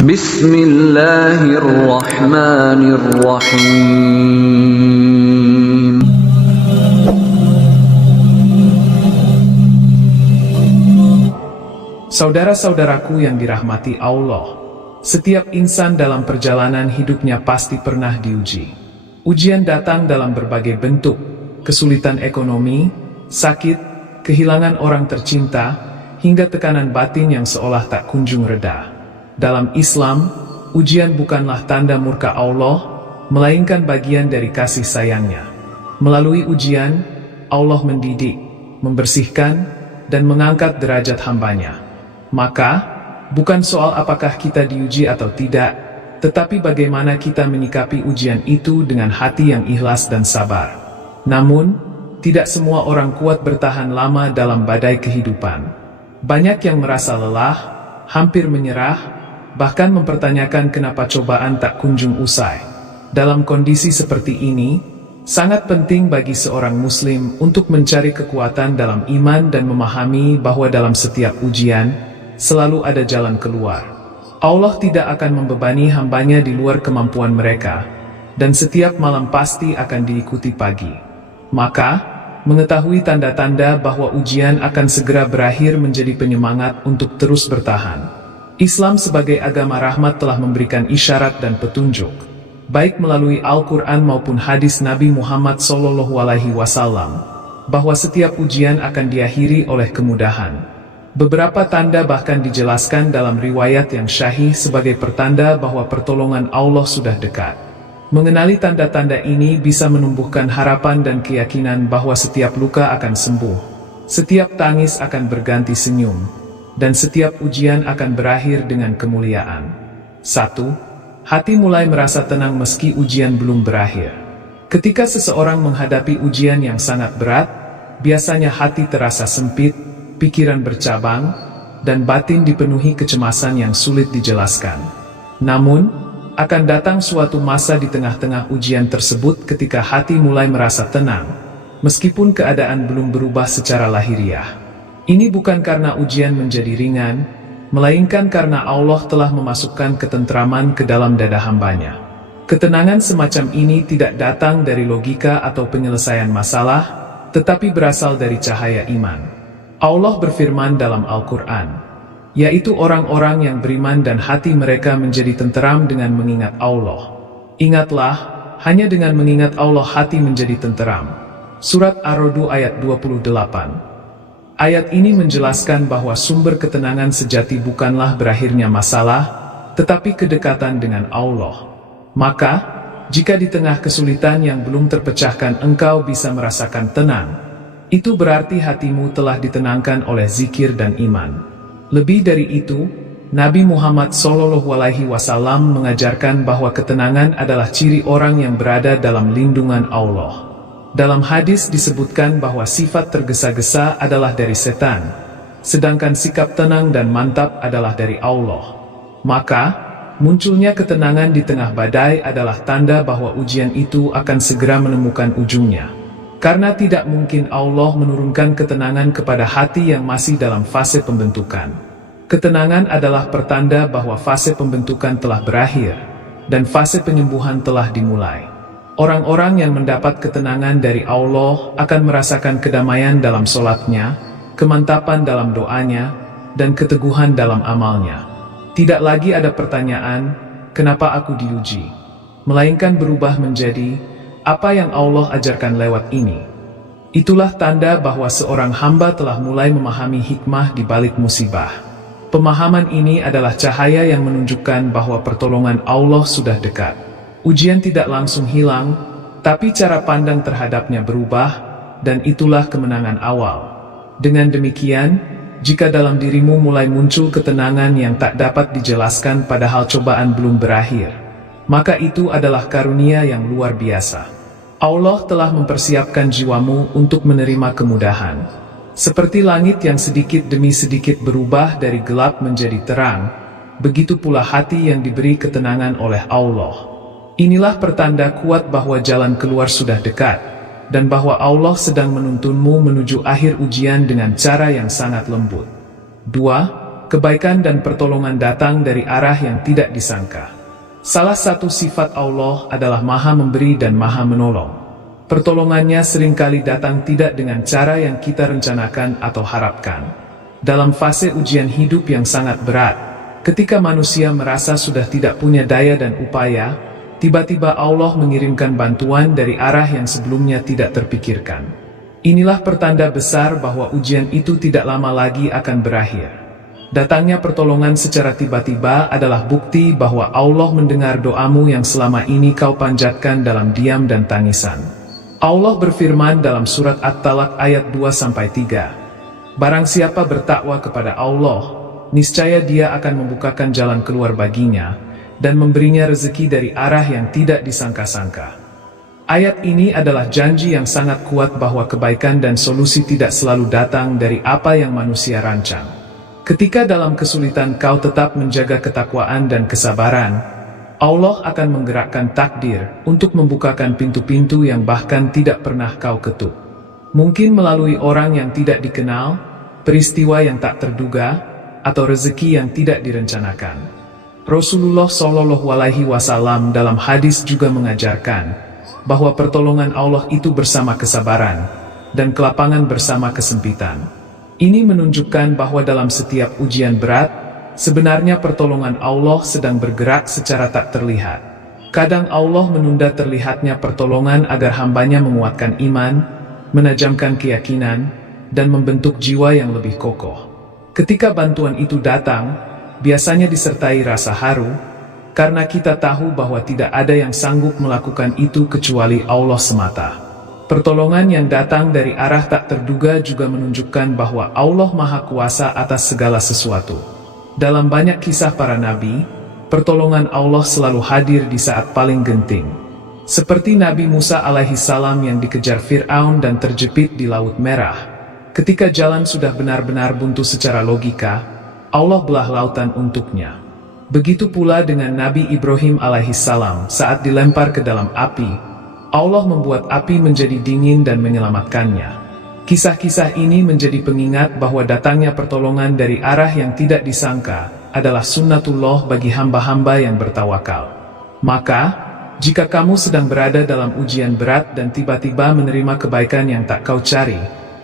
Bismillahirrahmanirrahim. Saudara-saudaraku yang dirahmati Allah, setiap insan dalam perjalanan hidupnya pasti pernah diuji. Ujian datang dalam berbagai bentuk, kesulitan ekonomi, sakit, kehilangan orang tercinta, hingga tekanan batin yang seolah tak kunjung reda. Dalam Islam, ujian bukanlah tanda murka Allah, melainkan bagian dari kasih sayangnya. Melalui ujian, Allah mendidik, membersihkan, dan mengangkat derajat hambanya. Maka, bukan soal apakah kita diuji atau tidak, tetapi bagaimana kita menyikapi ujian itu dengan hati yang ikhlas dan sabar. Namun, tidak semua orang kuat bertahan lama dalam badai kehidupan. Banyak yang merasa lelah, hampir menyerah, bahkan mempertanyakan kenapa cobaan tak kunjung usai. Dalam kondisi seperti ini, sangat penting bagi seorang muslim untuk mencari kekuatan dalam iman dan memahami bahwa dalam setiap ujian, selalu ada jalan keluar. Allah tidak akan membebani hambanya di luar kemampuan mereka, dan setiap malam pasti akan diikuti pagi. Maka, mengetahui tanda-tanda bahwa ujian akan segera berakhir menjadi penyemangat untuk terus bertahan. Islam sebagai agama rahmat telah memberikan isyarat dan petunjuk, baik melalui Al-Quran maupun hadis Nabi Muhammad SAW, bahwa setiap ujian akan diakhiri oleh kemudahan. Beberapa tanda bahkan dijelaskan dalam riwayat yang syahih sebagai pertanda bahwa pertolongan Allah sudah dekat. Mengenali tanda-tanda ini bisa menumbuhkan harapan dan keyakinan bahwa setiap luka akan sembuh, setiap tangis akan berganti senyum, dan setiap ujian akan berakhir dengan kemuliaan. 1. Hati mulai merasa tenang meski ujian belum berakhir. Ketika seseorang menghadapi ujian yang sangat berat, biasanya hati terasa sempit, pikiran bercabang, dan batin dipenuhi kecemasan yang sulit dijelaskan. Namun, akan datang suatu masa di tengah-tengah ujian tersebut ketika hati mulai merasa tenang, meskipun keadaan belum berubah secara lahiriah. Ini bukan karena ujian menjadi ringan, melainkan karena Allah telah memasukkan ketentraman ke dalam dada hambanya. Ketenangan semacam ini tidak datang dari logika atau penyelesaian masalah, tetapi berasal dari cahaya iman. Allah berfirman dalam Al-Quran, yaitu orang-orang yang beriman dan hati mereka menjadi tenteram dengan mengingat Allah. Ingatlah, hanya dengan mengingat Allah hati menjadi tenteram. Surat Ar-Ra'd ayat 28. Ayat ini menjelaskan bahwa sumber ketenangan sejati bukanlah berakhirnya masalah, tetapi kedekatan dengan Allah. Maka, jika di tengah kesulitan yang belum terpecahkan engkau bisa merasakan tenang, itu berarti hatimu telah ditenangkan oleh zikir dan iman. Lebih dari itu, Nabi Muhammad SAW mengajarkan bahwa ketenangan adalah ciri orang yang berada dalam lindungan Allah. Dalam hadis disebutkan bahwa sifat tergesa-gesa adalah dari setan, sedangkan sikap tenang dan mantap adalah dari Allah. Maka, munculnya ketenangan di tengah badai adalah tanda bahwa ujian itu akan segera menemukan ujungnya. Karena tidak mungkin Allah menurunkan ketenangan kepada hati yang masih dalam fase pembentukan. Ketenangan adalah pertanda bahwa fase pembentukan telah berakhir, dan fase penyembuhan telah dimulai. Orang-orang yang mendapat ketenangan dari Allah akan merasakan kedamaian dalam sholatnya, kemantapan dalam doanya, dan keteguhan dalam amalnya. Tidak lagi ada pertanyaan, kenapa aku diuji? Melainkan berubah menjadi, apa yang Allah ajarkan lewat ini? Itulah tanda bahwa seorang hamba telah mulai memahami hikmah di balik musibah. Pemahaman ini adalah cahaya yang menunjukkan bahwa pertolongan Allah sudah dekat. Ujian tidak langsung hilang, tapi cara pandang terhadapnya berubah, dan itulah kemenangan awal. Dengan demikian, jika dalam dirimu mulai muncul ketenangan yang tak dapat dijelaskan padahal cobaan belum berakhir, maka itu adalah karunia yang luar biasa. Allah telah mempersiapkan jiwamu untuk menerima kemudahan. Seperti langit yang sedikit demi sedikit berubah dari gelap menjadi terang, begitu pula hati yang diberi ketenangan oleh Allah. Inilah pertanda kuat bahwa jalan keluar sudah dekat, dan bahwa Allah sedang menuntunmu menuju akhir ujian dengan cara yang sangat lembut. 2. kebaikan dan pertolongan datang dari arah yang tidak disangka. Salah satu sifat Allah adalah Maha Memberi dan Maha Menolong. Pertolongannya seringkali datang tidak dengan cara yang kita rencanakan atau harapkan. Dalam fase ujian hidup yang sangat berat, ketika manusia merasa sudah tidak punya daya dan upaya, tiba-tiba Allah mengirimkan bantuan dari arah yang sebelumnya tidak terpikirkan. Inilah pertanda besar bahwa ujian itu tidak lama lagi akan berakhir. Datangnya pertolongan secara tiba-tiba adalah bukti bahwa Allah mendengar doamu yang selama ini kau panjatkan dalam diam dan tangisan. Allah berfirman dalam surat At-Talaq ayat 2-3, "Barang siapa bertakwa kepada Allah, niscaya Dia akan membukakan jalan keluar baginya, dan memberinya rezeki dari arah yang tidak disangka-sangka." Ayat ini adalah janji yang sangat kuat bahwa kebaikan dan solusi tidak selalu datang dari apa yang manusia rancang. Ketika dalam kesulitan kau tetap menjaga ketakwaan dan kesabaran, Allah akan menggerakkan takdir untuk membukakan pintu-pintu yang bahkan tidak pernah kau ketuk. Mungkin melalui orang yang tidak dikenal, peristiwa yang tak terduga, atau rezeki yang tidak direncanakan. Rasulullah SAW dalam hadis juga mengajarkan bahwa pertolongan Allah itu bersama kesabaran, dan kelapangan bersama kesempitan. Ini menunjukkan bahwa dalam setiap ujian berat, sebenarnya pertolongan Allah sedang bergerak secara tak terlihat. Kadang Allah menunda terlihatnya pertolongan agar hambanya menguatkan iman, menajamkan keyakinan, dan membentuk jiwa yang lebih kokoh. Ketika bantuan itu datang, biasanya disertai rasa haru, karena kita tahu bahwa tidak ada yang sanggup melakukan itu kecuali Allah semata. Pertolongan yang datang dari arah tak terduga juga menunjukkan bahwa Allah Maha Kuasa atas segala sesuatu. Dalam banyak kisah para nabi, pertolongan Allah selalu hadir di saat paling genting. Seperti Nabi Musa alaihissalam yang dikejar Fir'aun dan terjepit di Laut Merah. Ketika jalan sudah benar-benar buntu secara logika, Allah belah lautan untuknya. Begitu pula dengan Nabi Ibrahim alaihissalam saat dilempar ke dalam api, Allah membuat api menjadi dingin dan menyelamatkannya. Kisah-kisah ini menjadi pengingat bahwa datangnya pertolongan dari arah yang tidak disangka adalah sunnatullah bagi hamba-hamba yang bertawakal. Maka, jika kamu sedang berada dalam ujian berat dan tiba-tiba menerima kebaikan yang tak kau cari,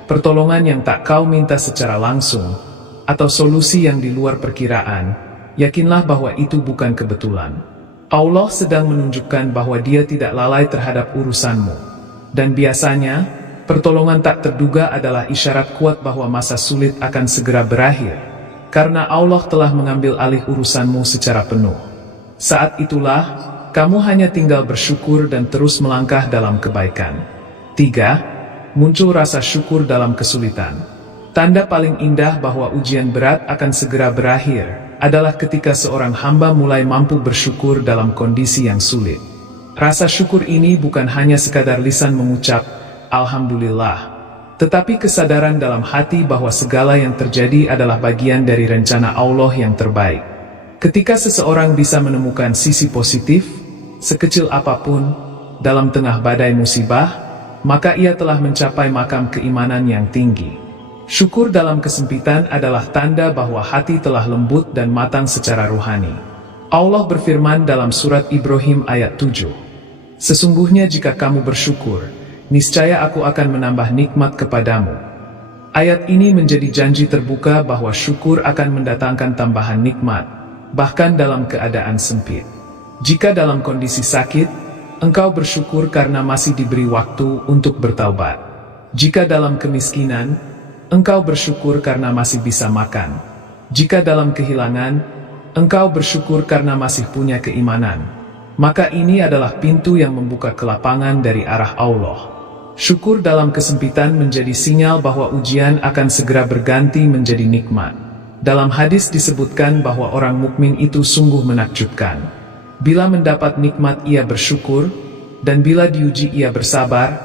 pertolongan yang tak kau minta secara langsung, atau solusi yang di luar perkiraan, yakinlah bahwa itu bukan kebetulan. Allah sedang menunjukkan bahwa Dia tidak lalai terhadap urusanmu. Dan biasanya, pertolongan tak terduga adalah isyarat kuat bahwa masa sulit akan segera berakhir, karena Allah telah mengambil alih urusanmu secara penuh. Saat itulah, kamu hanya tinggal bersyukur dan terus melangkah dalam kebaikan. 3. Muncul rasa syukur dalam kesulitan. Tanda paling indah bahwa ujian berat akan segera berakhir adalah ketika seorang hamba mulai mampu bersyukur dalam kondisi yang sulit. Rasa syukur ini bukan hanya sekadar lisan mengucap, Alhamdulillah, tetapi kesadaran dalam hati bahwa segala yang terjadi adalah bagian dari rencana Allah yang terbaik. Ketika seseorang bisa menemukan sisi positif, sekecil apapun, dalam tengah badai musibah, maka ia telah mencapai makam keimanan yang tinggi. Syukur dalam kesempitan adalah tanda bahwa hati telah lembut dan matang secara rohani. Allah berfirman dalam surat Ibrahim ayat 7, "Sesungguhnya jika kamu bersyukur, niscaya aku akan menambah nikmat kepadamu." Ayat ini menjadi janji terbuka bahwa syukur akan mendatangkan tambahan nikmat, bahkan dalam keadaan sempit. Jika dalam kondisi sakit, engkau bersyukur karena masih diberi waktu untuk bertaubat. Jika dalam kemiskinan, engkau bersyukur karena masih bisa makan. Jika dalam kehilangan, engkau bersyukur karena masih punya keimanan. Maka ini adalah pintu yang membuka kelapangan dari arah Allah. Syukur dalam kesempitan menjadi sinyal bahwa ujian akan segera berganti menjadi nikmat. Dalam hadis disebutkan bahwa orang mukmin itu sungguh menakjubkan. Bila mendapat nikmat ia bersyukur, dan bila diuji ia bersabar,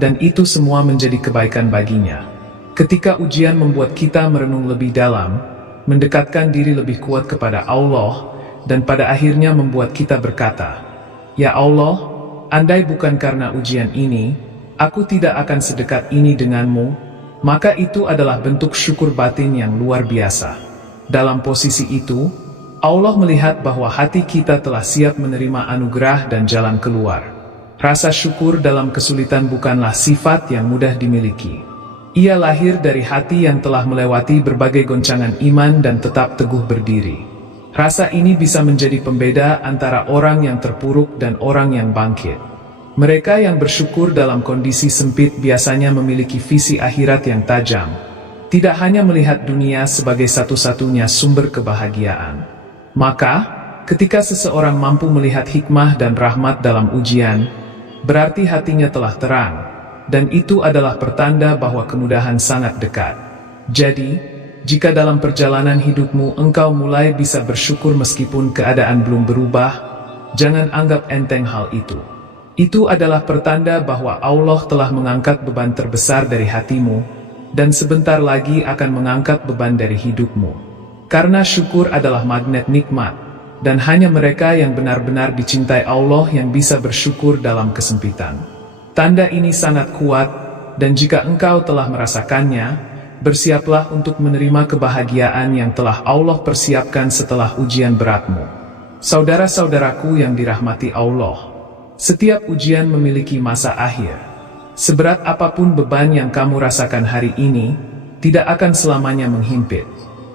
dan itu semua menjadi kebaikan baginya. Ketika ujian membuat kita merenung lebih dalam, mendekatkan diri lebih kuat kepada Allah, dan pada akhirnya membuat kita berkata, "Ya Allah, andai bukan karena ujian ini, aku tidak akan sedekat ini denganmu," maka itu adalah bentuk syukur batin yang luar biasa. Dalam posisi itu, Allah melihat bahwa hati kita telah siap menerima anugerah dan jalan keluar. Rasa syukur dalam kesulitan bukanlah sifat yang mudah dimiliki. Ia lahir dari hati yang telah melewati berbagai goncangan iman dan tetap teguh berdiri. Rasa ini bisa menjadi pembeda antara orang yang terpuruk dan orang yang bangkit. Mereka yang bersyukur dalam kondisi sempit biasanya memiliki visi akhirat yang tajam, tidak hanya melihat dunia sebagai satu-satunya sumber kebahagiaan. Maka, ketika seseorang mampu melihat hikmah dan rahmat dalam ujian, berarti hatinya telah terang, dan itu adalah pertanda bahwa kemudahan sangat dekat. Jadi, jika dalam perjalanan hidupmu engkau mulai bisa bersyukur meskipun keadaan belum berubah, jangan anggap enteng hal itu. Itu adalah pertanda bahwa Allah telah mengangkat beban terbesar dari hatimu, dan sebentar lagi akan mengangkat beban dari hidupmu. Karena syukur adalah magnet nikmat, dan hanya mereka yang benar-benar dicintai Allah yang bisa bersyukur dalam kesempitan. Tanda ini sangat kuat, dan jika engkau telah merasakannya, bersiaplah untuk menerima kebahagiaan yang telah Allah persiapkan setelah ujian beratmu. Saudara-saudaraku yang dirahmati Allah, setiap ujian memiliki masa akhir. Seberat apapun beban yang kamu rasakan hari ini, tidak akan selamanya menghimpit.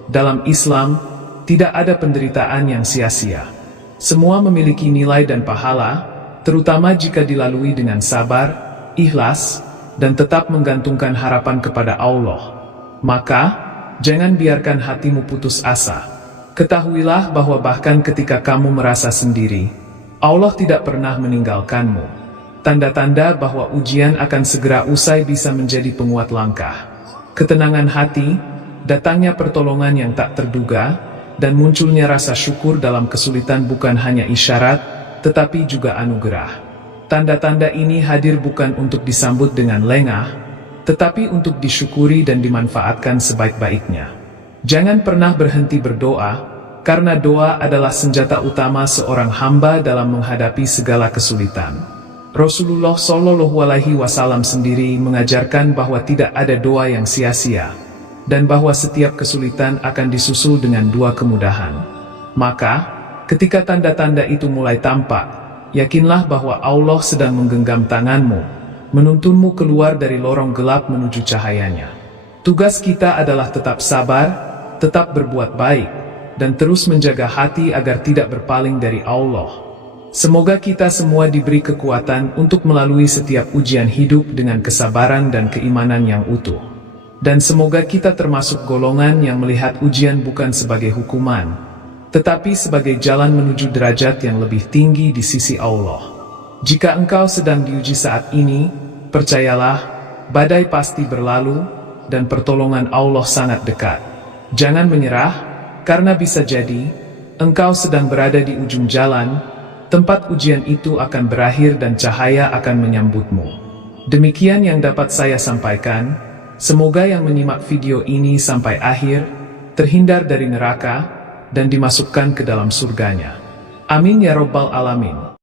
Dalam Islam, tidak ada penderitaan yang sia-sia. Semua memiliki nilai dan pahala, terutama jika dilalui dengan sabar, ikhlas, dan tetap menggantungkan harapan kepada Allah. Maka, jangan biarkan hatimu putus asa. Ketahuilah bahwa bahkan ketika kamu merasa sendiri, Allah tidak pernah meninggalkanmu. Tanda-tanda bahwa ujian akan segera usai bisa menjadi penguat langkah. Ketenangan hati, datangnya pertolongan yang tak terduga, dan munculnya rasa syukur dalam kesulitan bukan hanya isyarat, tetapi juga anugerah. Tanda-tanda ini hadir bukan untuk disambut dengan lengah, tetapi untuk disyukuri dan dimanfaatkan sebaik-baiknya. Jangan pernah berhenti berdoa, karena doa adalah senjata utama seorang hamba dalam menghadapi segala kesulitan. Rasulullah Shallallahu Alaihi Wasallam sendiri mengajarkan bahwa tidak ada doa yang sia-sia, dan bahwa setiap kesulitan akan disusul dengan dua kemudahan. Maka, ketika tanda-tanda itu mulai tampak, yakinlah bahwa Allah sedang menggenggam tanganmu, menuntunmu keluar dari lorong gelap menuju cahayanya. Tugas kita adalah tetap sabar, tetap berbuat baik, dan terus menjaga hati agar tidak berpaling dari Allah. Semoga kita semua diberi kekuatan untuk melalui setiap ujian hidup dengan kesabaran dan keimanan yang utuh. Dan semoga kita termasuk golongan yang melihat ujian bukan sebagai hukuman, tetapi sebagai jalan menuju derajat yang lebih tinggi di sisi Allah. Jika engkau sedang diuji saat ini, percayalah, badai pasti berlalu, dan pertolongan Allah sangat dekat. Jangan menyerah, karena bisa jadi, engkau sedang berada di ujung jalan, tempat ujian itu akan berakhir dan cahaya akan menyambutmu. Demikian yang dapat saya sampaikan, semoga yang menyimak video ini sampai akhir, terhindar dari neraka, dan dimasukkan ke dalam surganya. Amin ya Rabbal Alamin.